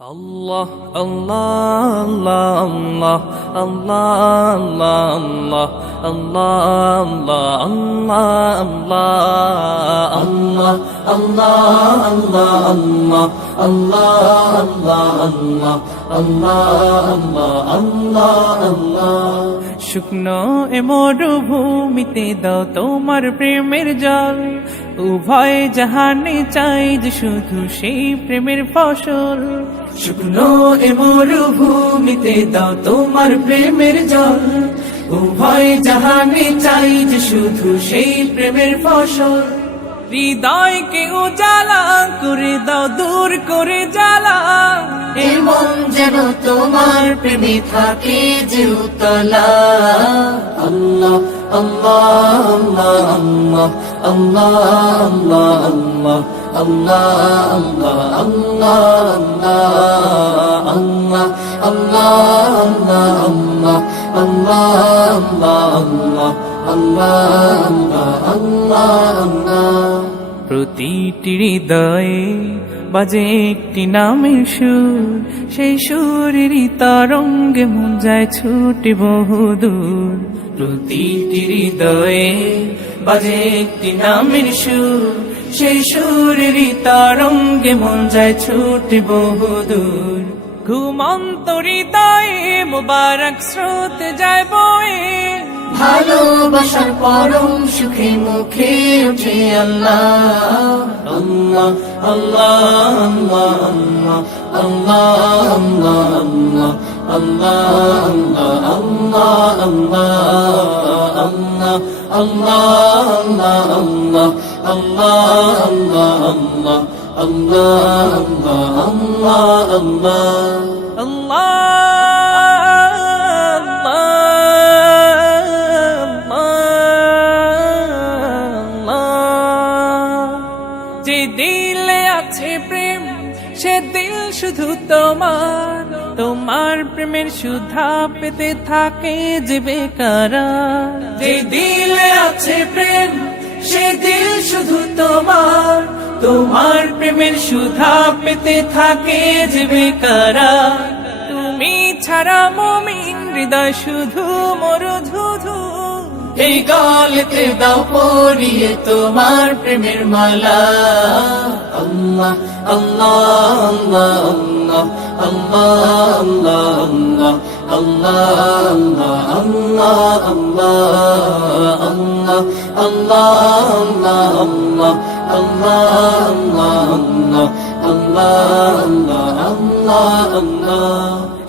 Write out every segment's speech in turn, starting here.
Allah, Allah, Allah, Allah, Allah, Allah, Allah, Allah, Allah, Allah, Allah, Allah, Allah, Allah, Allah. শুকনো এ মরুভূমিতে দাও তোমার প্রেমের জল, উভয় জাহানে চাই যে শুধু সেই প্রেমের ফসল। শুকনো এ মরুভূমিতে দাও তোমার প্রেমের জল, উভয় জাহানে চাই যে শুধু সেই প্রেমের ফসল। হৃদয়কে উজালা করে দাও, দূর করে জ্বালা, এমন যেন তোমার প্রেমে থাকে যে উতলা। আল্লাহ আল্লাহ আল্লাহ আল্লাহ আল্লাহ আল্লাহ আল্লাহ আল্লাহ আল্লাহ আল্লাহ আল্লাহ। প্রতিটি হৃদয়ে বাজে একটি নামের সুর, সেই সুরেরই তরঙ্গে মন যায় ছুটে বহুদূর। প্রতিটি হৃদয়ে বাজে একটি নামের সুর, সেই সুরেরই তরঙ্গে মন যায় ছুটে বহুদূর। ঘুমন্ত হৃদয়ে মুবারক স্রোত যায় বয়ে, ভালোবাসার পরম সুখে মুখে উঠে আল্লাহ আল্লাহ আল্লাহ আল্লাহ আল্লাহ আল্লাহ আল্লাহ আল্লাহ যে দিলে আছে প্রেম সে দিল শুধু তোমার, তোমার প্রেমের সুধা পেতে থাকে যে বেকারার। যে দিলে আছে প্রেম সে দিল শুধু তোমার, তোমার প্রেমের সুধা পেতে থাকে যে বেকারার। তুমি ছাড়া মুমিন হৃদয় শুধু মরুধুধু, এই গলেতে দাও পরিয়ে তোমার প্রেমের মালা। আল্লাহ আল্লাহ আল্লাহ আল্লাহ আল্লাহ আল্লাহ আল্লাহ আল্লাহ আল্লাহ আল্লাহ আল্লাহ।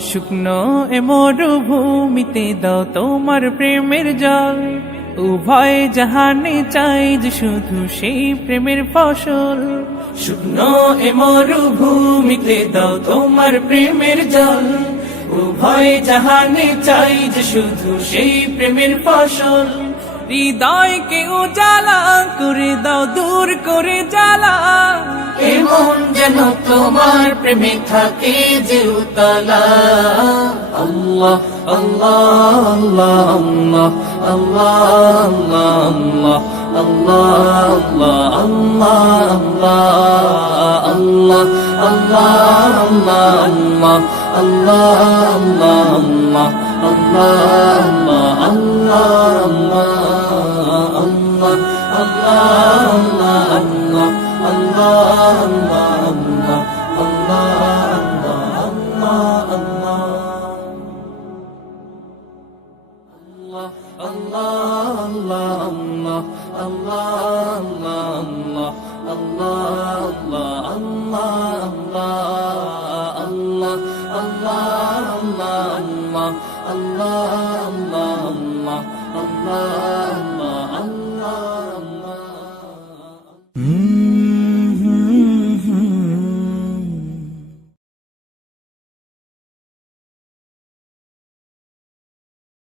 শুকনো এ মরুভূমিতে দাও তোমার প্রেমের জল, উভয় জাহানে চাই যে শুধু সেই প্রেমের ফসল। শুকনো এ মরুভূমিতে দাও তোমার প্রেমের জল, উভয় জাহানে চাই যে শুধু সেই প্রেমের ফসল। হৃদয়কে উজালা করে দাও, দূর করে জ্বালা, এমন যেন তোমার প্রেমে থাকে যে উতলা। আল্লাহ আল্লাহ আল্লাহ আল্লাহ আল্লাহ Allah